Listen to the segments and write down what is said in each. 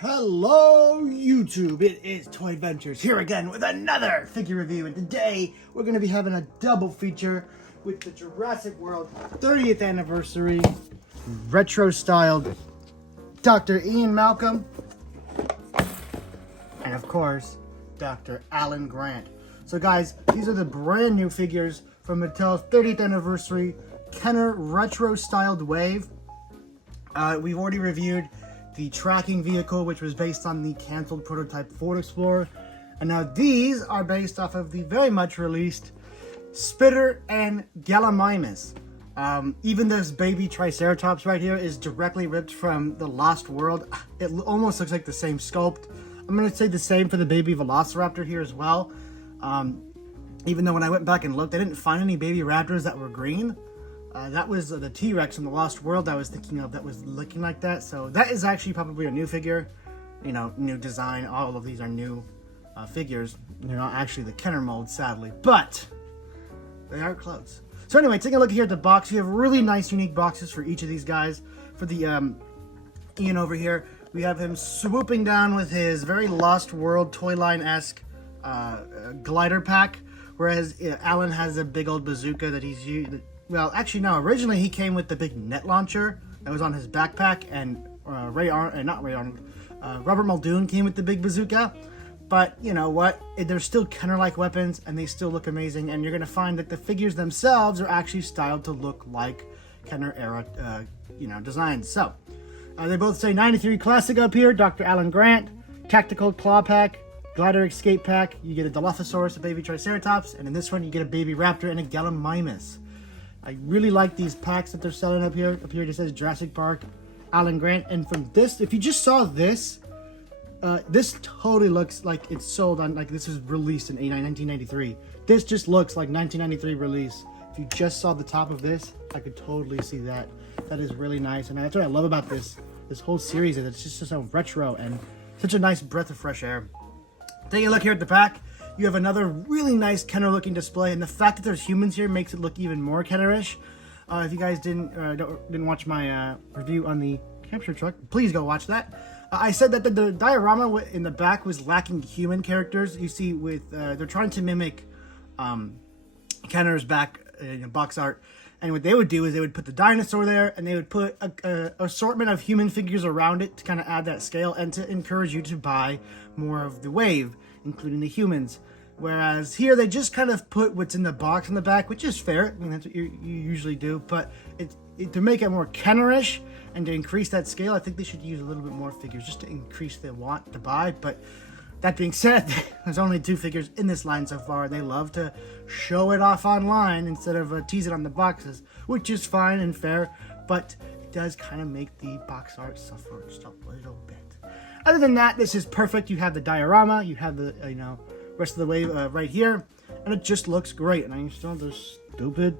Hello YouTube, it is Toy Ventures here again with another figure review, and today we're going to be having a double feature with the Jurassic World 30th anniversary retro styled Dr. Ian Malcolm and of course Dr. Alan Grant. So guys, these are the brand new figures from Mattel's 30th anniversary Kenner retro styled wave. We've already reviewed the tracking vehicle, which was based on the canceled prototype Ford Explorer. And now these are based off of the very much released Spitter and Gallimimus. Even this baby Triceratops right here is directly ripped from the Lost World. It almost looks like the same sculpt. I'm going to say the same for the baby Velociraptor here as well. Even though when I went back and looked, I didn't find any baby raptors that were green. That was the T-Rex from the Lost World I was thinking of that was looking like that. So that is actually probably a new figure. You know, new design. All of these are new figures. They're not actually the Kenner mold, sadly. But they are close. So anyway, taking a look here at the box. You have really nice, unique boxes for each of these guys. For the Ian over here, we have him swooping down with his very Lost World toy line-esque glider pack. Whereas Alan has a big old bazooka that he's used. Well, actually, no. Originally, he came with the big net launcher that was on his backpack, and Robert Muldoon came with the big bazooka. But you know what? They're still Kenner-like weapons, and they still look amazing. And you're gonna find that the figures themselves are actually styled to look like Kenner era, designs. So they both say '93 classic up here. Dr. Alan Grant, tactical claw pack, glider escape pack. You get a Dilophosaurus, a baby Triceratops, and in this one you get a baby raptor and a Gallimimus. I really like these packs that they're selling up here. Up here it says Jurassic Park, Alan Grant. And from this, if you just saw this, this totally looks like it's sold on, like this was released in 1993. This just looks like 1993 release. If you just saw the top of this, I could totally see that. That is really nice. And that's what I love about this whole series, is it's just so retro and such a nice breath of fresh air. Taking a look here at the back, you have another really nice Kenner-looking display, and the fact that there's humans here makes it look even more Kenner-ish. If you guys didn't watch my review on the capture truck, please go watch that. I said that the diorama in the back was lacking human characters. You see, with they're trying to mimic Kenner's back box art, and what they would do is they would put the dinosaur there, and they would put a assortment of human figures around it to kind of add that scale and to encourage you to buy more of the wave, including the humans. Whereas here they just kind of put what's in the box in the back, which is fair. I mean, that's what you usually do. But to make it more Kenner-ish and to increase that scale, I think they should use a little bit more figures just to increase the want to buy. But that being said, there's only 2 figures in this line so far. They love to show it off online instead of tease it on the boxes, which is fine and fair. But it does kind of make the box art suffer just a little bit. Other than that, this is perfect. You have the diorama, you have the rest of the wave right here, and it just looks great. And I still have this stupid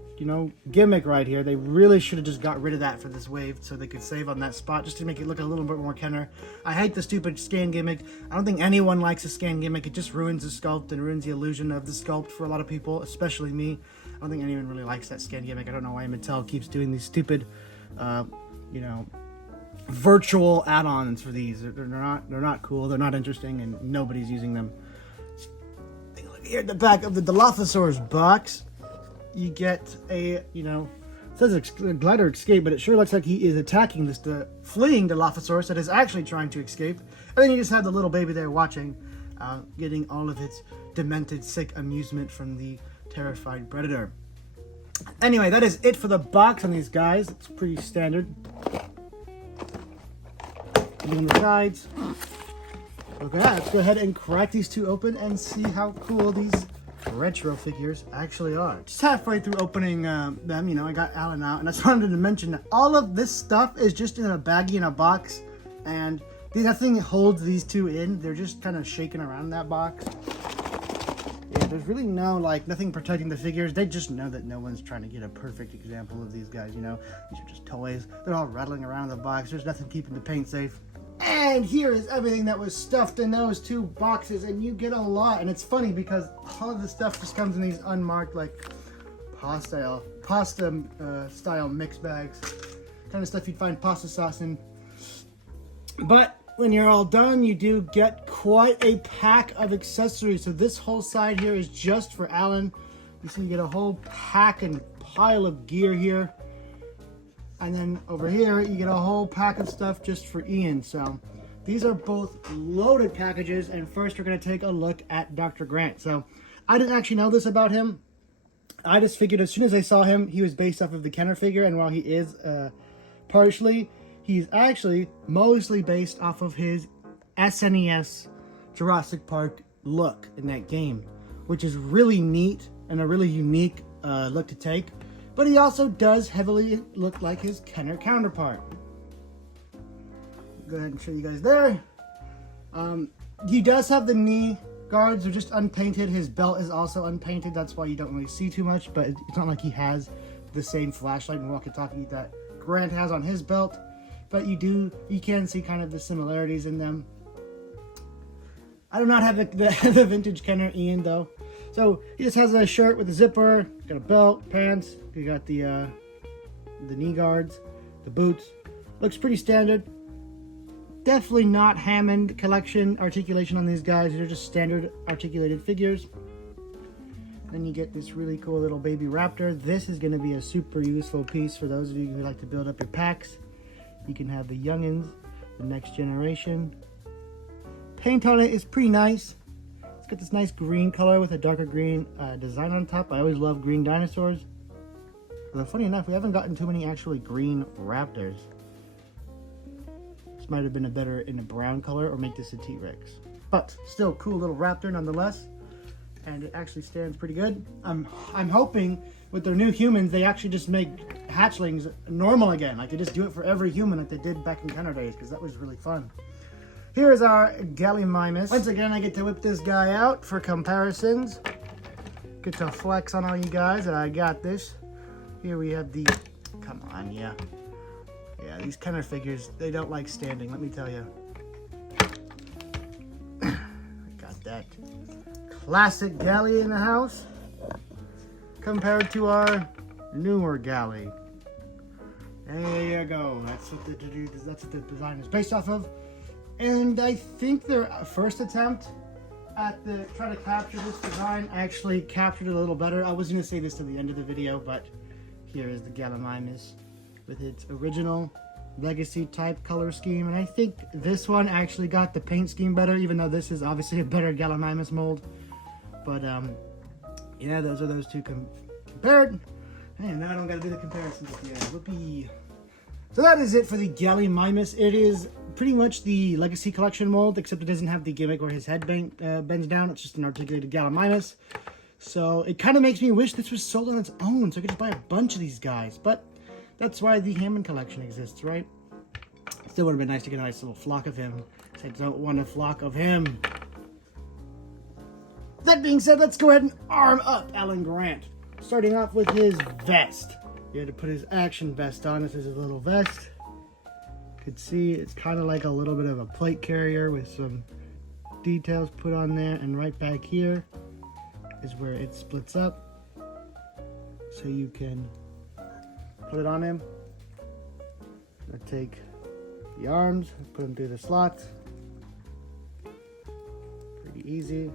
gimmick right here. They really should have just got rid of that for this wave so they could save on that spot just to make it look a little bit more Kenner. I hate the stupid scan gimmick. I don't think anyone likes a scan gimmick. It just ruins the sculpt and ruins the illusion of the sculpt for a lot of people, especially me. I don't think anyone really likes that scan gimmick. I don't know why Mattel keeps doing these stupid virtual add-ons for these. They're not cool, they're not interesting, and nobody's using them. Here at the back of the Dilophosaurus box, you get a, it says a glider escape, but it sure looks like he is attacking this fleeing Dilophosaurus that is actually trying to escape. And then you just have the little baby there watching, getting all of its demented, sick amusement from the terrified predator. Anyway, that is it for the box on these guys. It's pretty standard. On the sides. Okay, let's go ahead and crack these 2 open and see how cool these retro figures actually are. Just halfway through opening them, I got Alan out, and I just wanted to mention that all of this stuff is just in a baggie in a box, and nothing holds these 2 in. They're just kind of shaking around in that box. Yeah, there's really nothing protecting the figures. They just know that no one's trying to get a perfect example of these guys, These are just toys. They're all rattling around in the box. There's nothing keeping the paint safe. And here is everything that was stuffed in those 2 boxes, and you get a lot. And it's funny because all of the stuff just comes in these unmarked, pasta style mix bags, kind of stuff you'd find pasta sauce in. But when you're all done, you do get quite a pack of accessories. So this whole side here is just for Alan. You see you get a whole pack and pile of gear here. And then over here, you get a whole pack of stuff just for Ian. So these are both loaded packages. And first, we're going to take a look at Dr. Grant. So I didn't actually know this about him. I just figured as soon as I saw him, he was based off of the Kenner figure. And while he is partially, he's actually mostly based off of his SNES Jurassic Park look in that game, which is really neat and a really unique look to take. But he also does heavily look like his Kenner counterpart. Go ahead and show you guys there. He does have the knee guards, they're just unpainted. His belt is also unpainted. That's why you don't really see too much, but it's not like he has the same flashlight and walkie-talkie that Grant has on his belt. But you can see kind of the similarities in them. I do not have the vintage Kenner Ian though. So he just has a shirt with a zipper, got a belt, pants, you got the knee guards, the boots. Looks pretty standard. Definitely not Hammond collection articulation on these guys. They're just standard articulated figures. Then you get this really cool little baby raptor. This is going to be a super useful piece for those of you who like to build up your packs. You can have the youngins, the next generation. Paint on it is pretty nice. It's got this nice green color with a darker green design on top. I always love green dinosaurs. Although funny enough, we haven't gotten too many actually green raptors. This might have been a better in a brown color or make this a T-Rex. But still cool little raptor nonetheless. And it actually stands pretty good. I'm hoping with their new humans, they actually just make hatchlings normal again. Like they just do it for every human like they did back in Kenner days, because that was really fun. Here is our Gallimimus. Once again, I get to whip this guy out for comparisons. Get to flex on all you guys that I got this. Here we have the, come on, yeah. Yeah, these Kenner figures, they don't like standing, let me tell you. I got that classic Galley in the house compared to our newer Galley. There you go. That's what the design is based off of. And I think their first attempt at trying to capture this design actually captured it a little better. I was going to say this to the end of the video, but here is the Gallimimus with its original legacy type color scheme. And I think this one actually got the paint scheme better, even though this is obviously a better Gallimimus mold. But yeah, those are those two compared. And now I don't got to do the comparisons at the end. Whoopee. So that is it for the Gallimimus. It is pretty much the Legacy Collection mold, except it doesn't have the gimmick where his head bends down. It's just an articulated Gallimimus. So it kind of makes me wish this was sold on its own, so I could just buy a bunch of these guys. But that's why the Hammond collection exists, right? Still would have been nice to get a nice little flock of him. I don't want a flock of him. That being said, let's go ahead and arm up Alan Grant. Starting off with his vest. He had to put his action vest on. This is his little vest. You can see it's kind of like a little bit of a plate carrier with some details put on there. And right back here is where it splits up. So you can put it on him. I'll take the arms, put them through the slots. Pretty easy.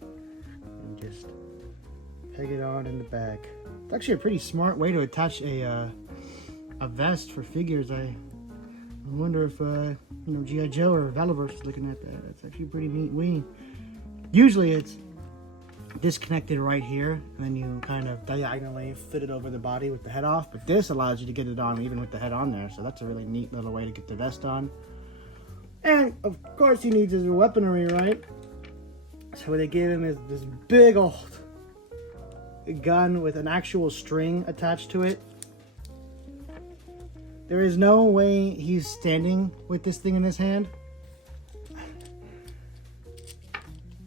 And just peg it on in the back. It's actually a pretty smart way to attach a vest for figures. I wonder if G.I. Joe or Valiverse is looking at that. That's actually a pretty neat way. Usually it's disconnected right here, and then you kind of diagonally fit it over the body with the head off. But this allows you to get it on even with the head on there. So that's a really neat little way to get the vest on. And of course he needs his weaponry, right? So what they gave him is this big old gun with an actual string attached to it. There is no way he's standing with this thing in his hand.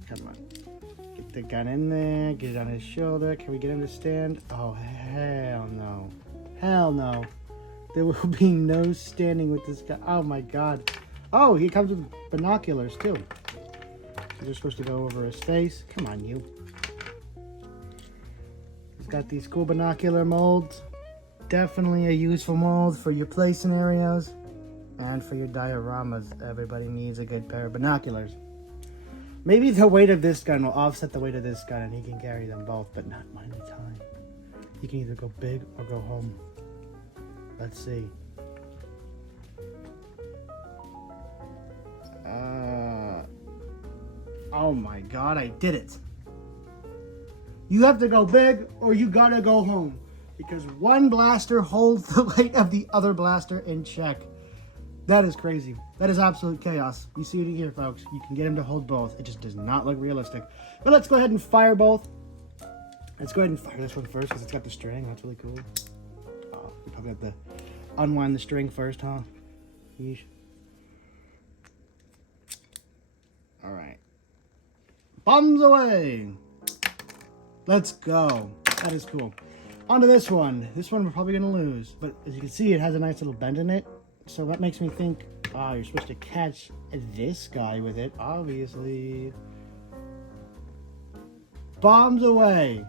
Come on. Get the gun in there. Get it on his shoulder. Can we get him to stand? Oh, hell no. Hell no. There will be no standing with this guy. Oh my god. Oh, he comes with binoculars too. So they're supposed to go over his face. Come on, you. He's got these cool binocular molds. Definitely a useful mold for your play scenarios. And for your dioramas, everybody needs a good pair of binoculars. Maybe the weight of this gun will offset the weight of this gun and he can carry them both, but not one at a time. He can either go big or go home. Let's see. Oh my god, I did it. You have to go big or you gotta go home. Because one blaster holds the weight of the other blaster in check. That is crazy. That is absolute chaos. You see it here, folks. You can get him to hold both. It just does not look realistic. But let's go ahead and fire both. Let's go ahead and fire this one first because it's got the string. That's really cool. Oh, we probably have to unwind the string first, huh? Yeesh. Alright. Bombs away! Let's go. That is cool. On to this one. This one we're probably going to lose. But as you can see, it has a nice little bend in it. So that makes me think, you're supposed to catch this guy with it, obviously. Bombs away.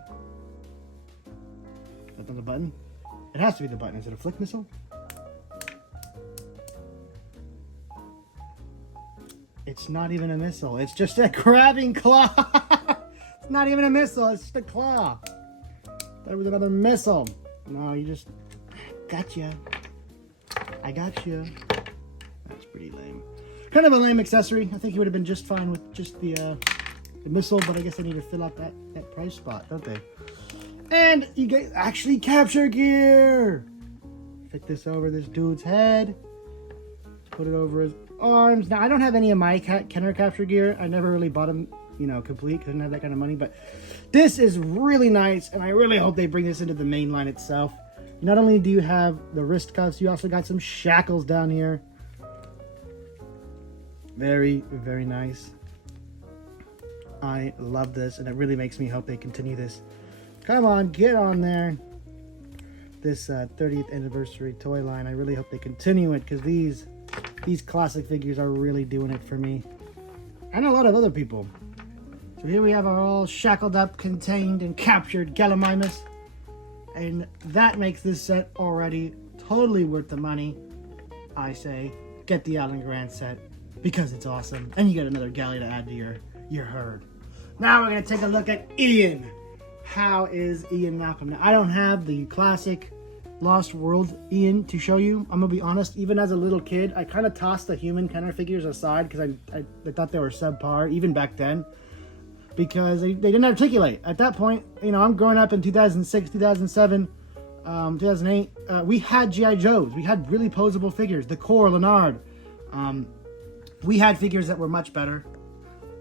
Is that on the button? It has to be the button. Is it a flick missile? It's not even a missile. It's just a grabbing claw. It's not even a missile. It's just a claw. That was another missile. No, you just... Gotcha. I got you. That's pretty lame. Kind of a lame accessory. I think he would have been just fine with just the missile, but I guess they need to fill out that price spot, don't they? And you get actually capture gear. Fit this over this dude's head. Put it over his arms. Now, I don't have any of my Kenner capture gear. I never really bought them, you know, complete because I didn't have that kind of money. But this is really nice, and I really hope they bring this into the main line itself. Not only do you have the wrist cuffs, you also got some shackles down here. Very, very nice. I love this, and it really makes me hope they continue this. Come on, get on there. This 30th anniversary toy line, I really hope they continue it, because these classic figures are really doing it for me. And a lot of other people. So here we have our all shackled up, contained, and captured Gallimimus. And that makes this set already totally worth the money. I say, get the Alan Grant set because it's awesome. And you get another Galley to add to your herd. Now we're going to take a look at Ian. How is Ian Malcolm? Now, I don't have the classic Lost World Ian to show you. I'm going to be honest, even as a little kid, I kind of tossed the human Kenner figures aside because I thought they were subpar, even back then. Because they didn't articulate. At that point, you know, I'm growing up in 2006, 2007, 2008. We had G.I. Joes. We had really posable figures. The Core, Leonard. We had figures that were much better.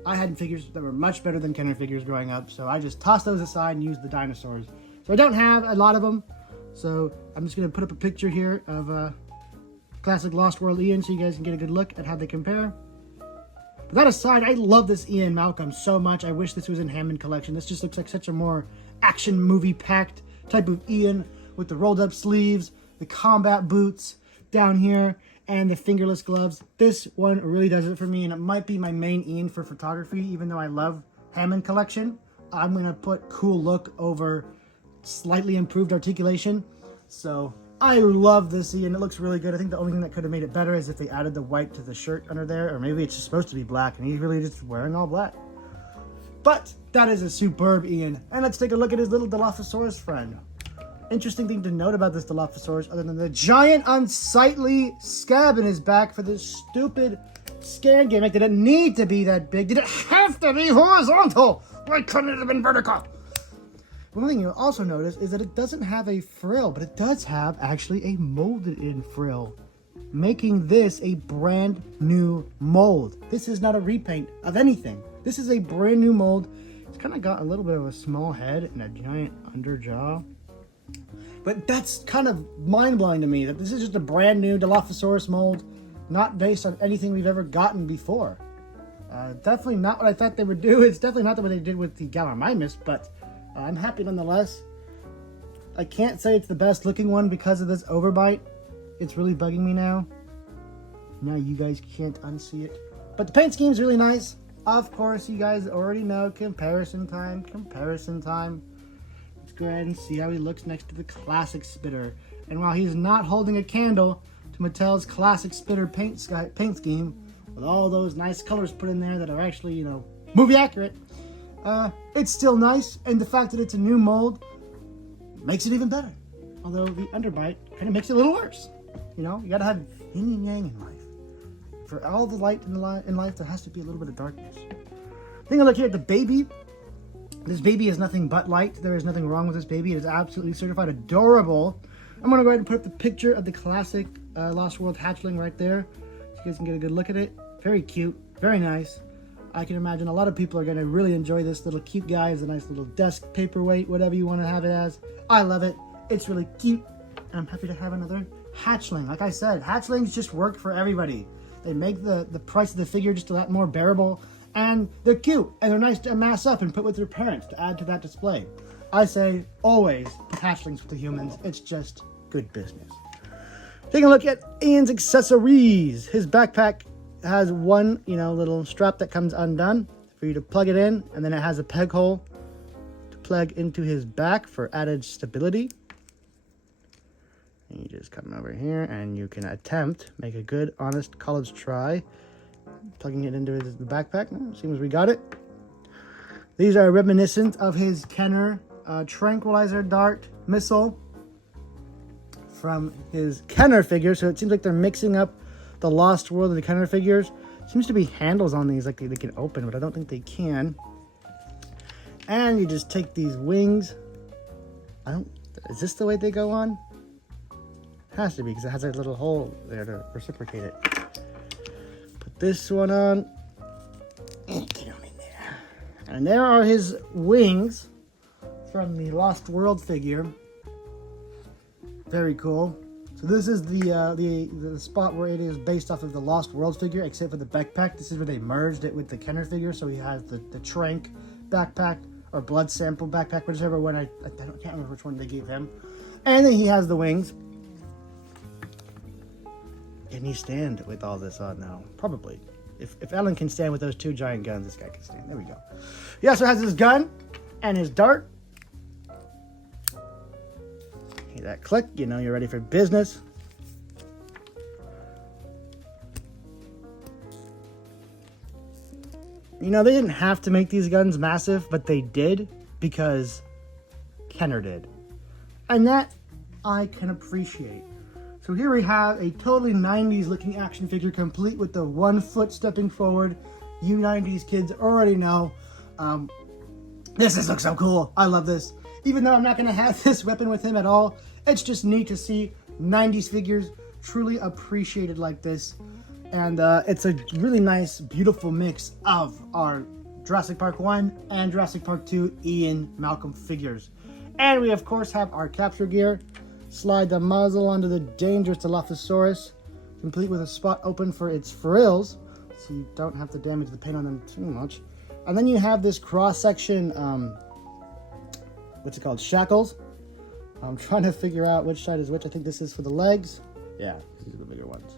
I had figures that were much better than Kenner figures growing up. So I just tossed those aside and used the dinosaurs. So I don't have a lot of them. So I'm just going to put up a picture here of classic Lost World Ian so you guys can get a good look at how they compare. That aside, I love this Ian Malcolm so much. I wish this was in Hammond Collection. This just looks like such a more action movie-packed type of Ian with the rolled-up sleeves, the combat boots down here, and the fingerless gloves. This one really does it for me, and it might be my main Ian for photography, even though I love Hammond Collection. I'm going to put cool look over slightly improved articulation. So I love this Ian. It looks really good. I think the only thing that could have made it better is if they added the white to the shirt under there, or maybe it's just supposed to be black and he's really just wearing all black. But that is a superb Ian. And let's take a look at his little Dilophosaurus friend. Interesting thing to note about this Dilophosaurus, other than the giant unsightly scab in his back for this stupid scan gimmick. Did it need to be that big? Did it have to be horizontal? Why couldn't it have been vertical? One thing you'll also notice is that it doesn't have a frill, but it does have actually a molded in frill, making this a brand new mold. This is not a repaint of anything. This is a brand new mold. It's kind of got a little bit of a small head and a giant underjaw. But that's kind of mind-blowing to me that this is just a brand new Dilophosaurus mold, not based on anything we've ever gotten before. Definitely not what I thought they would do. It's definitely not what they did with the Gallimimus, but I'm happy nonetheless. I can't say it's the best looking one because of this overbite. It's really bugging me now. Now you guys can't unsee it. But the paint scheme is really nice. Of course, you guys already know comparison time, comparison time. Let's go ahead and see how he looks next to the classic Spitter. And while he's not holding a candle, to Mattel's classic spitter paint scheme with all those nice colors put in there that are actually, you know, movie accurate. It's still nice, and the fact that it's a new mold makes it even better. Although the underbite kind of makes it a little worse. You know, you gotta have yin and yang in life. For all the light in life, there has to be a little bit of darkness. Taking a look here at the baby. This baby is nothing but light. There is nothing wrong with this baby. It is absolutely certified adorable. I'm gonna go ahead and put up the picture of the classic Lost World hatchling right there, so you guys can get a good look at it. Very cute, very nice. I can imagine a lot of people are gonna really enjoy this little cute guy. It's a nice little desk paperweight, whatever you want to have it as. I love it. It's really cute, and I'm happy to have another hatchling. Like I said, hatchlings just work for everybody. They make the price of the figure just a lot more bearable, and they're cute, and they're nice to amass up and put with their parents to add to that display. I say always put hatchlings with the humans. It's just good business. Taking a look at Ian's accessories. His backpack has one, you know, little strap that comes undone for you to plug it in, and then it has a peg hole to plug into his back for added stability. And you just come over here and you can make a good, honest college try, plugging it into the backpack. Seems we got it. These are reminiscent of his Kenner tranquilizer dart missile from his Kenner figure, so it seems like they're mixing up the Lost World of the Kenner figures. Seems to be handles on these, like they can open, but I don't think they can. And you just take these wings. Is this the way they go on? Has to be, because it has a little hole there to reciprocate it. Put this one on. And get on in there. And there are his wings from the Lost World figure. Very cool. So this is the spot where it is based off of the Lost World figure, except for the backpack. This is where they merged it with the Kenner figure. So he has the trank backpack or blood sample backpack, whichever one. I can't remember which one they gave him. And then he has the wings. Can he stand with all this on now? Probably. If Ellen can stand with those two giant guns, this guy can stand. There we go. He also has his gun and his dart. Hear that click, you know you're ready for business. You know, they didn't have to make these guns massive, but they did because Kenner did. And that I can appreciate. So here we have a totally 90s looking action figure, complete with the 1 foot stepping forward. You 90s kids already know. This looks so cool. I love this. Even though I'm not going to have this weapon with him at all, it's just neat to see 90s figures truly appreciated like this. And it's a really nice, beautiful mix of our Jurassic Park 1 and Jurassic Park 2 Ian Malcolm figures. And we, of course, have our capture gear. Slide the muzzle onto the dangerous Dilophosaurus, complete with a spot open for its frills, so you don't have to damage the paint on them too much. And then you have this cross-section, what's it called, shackles. I'm trying to figure out which side is which. I think this is for the legs. Yeah, these are the bigger ones.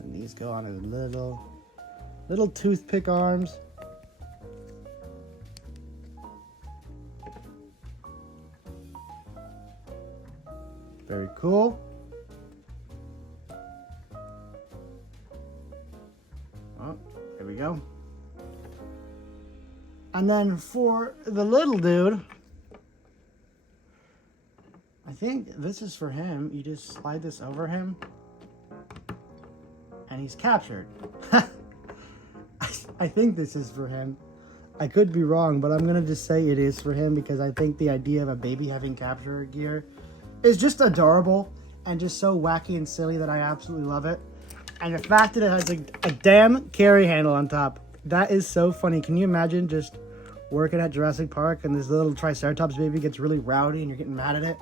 And these go on as little toothpick arms. Very cool. Oh, there we go. And then for the little dude, I think this is for him. You just slide this over him, and he's captured. I think this is for him. I could be wrong, but I'm going to just say it is for him because I think the idea of a baby having capture gear is just adorable and just so wacky and silly that I absolutely love it. And the fact that it has a damn carry handle on top, that is so funny. Can you imagine just working at Jurassic Park and this little Triceratops baby gets really rowdy and you're getting mad at it?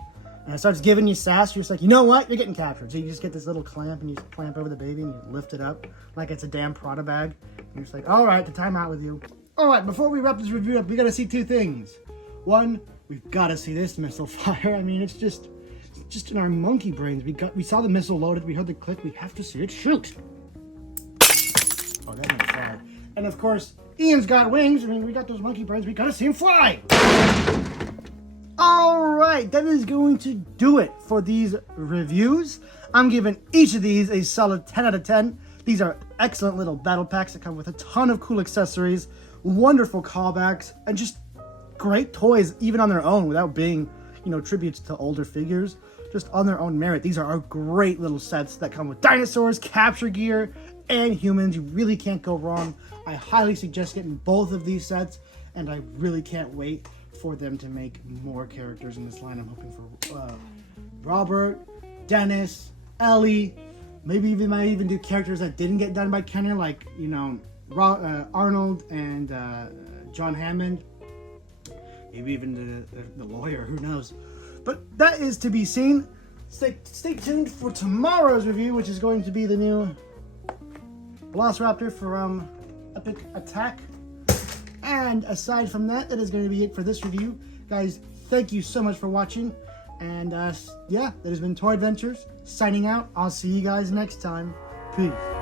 And it starts giving you sass. You're just like, you know what? You're getting captured. So you just get this little clamp and you just clamp over the baby and you lift it up like it's a damn Prada bag. And you're just like, all right, to time out with you. All right, before we wrap this review up, we got to see two things. One, we've got to see this missile fire. I mean, it's just in our monkey brains. We saw the missile loaded. We heard the click. We have to see it shoot. Oh, that one's fire. And of course, Ian's got wings. I mean, we got those monkey brains. We got to see him fly. Alright, that is going to do it for these reviews. I'm giving each of these a solid 10 out of 10. These are excellent little battle packs that come with a ton of cool accessories, wonderful callbacks, and just great toys even on their own without being, you know, tributes to older figures. Just on their own merit. These are great little sets that come with dinosaurs, capture gear, and humans. You really can't go wrong. I highly suggest getting both of these sets, and I really can't wait for them to make more characters in this line. I'm hoping for Robert, Dennis, Ellie, maybe even might even do characters that didn't get done by Kenner, like, you know, Arnold and John Hammond. Maybe even the lawyer, who knows. But that is to be seen. Stay tuned for tomorrow's review, which is going to be the new Velociraptor from Epic Attack. And aside from that, that is going to be it for this review. Guys, thank you so much for watching. And yeah, that has been Toy Adventures, signing out. I'll see you guys next time. Peace.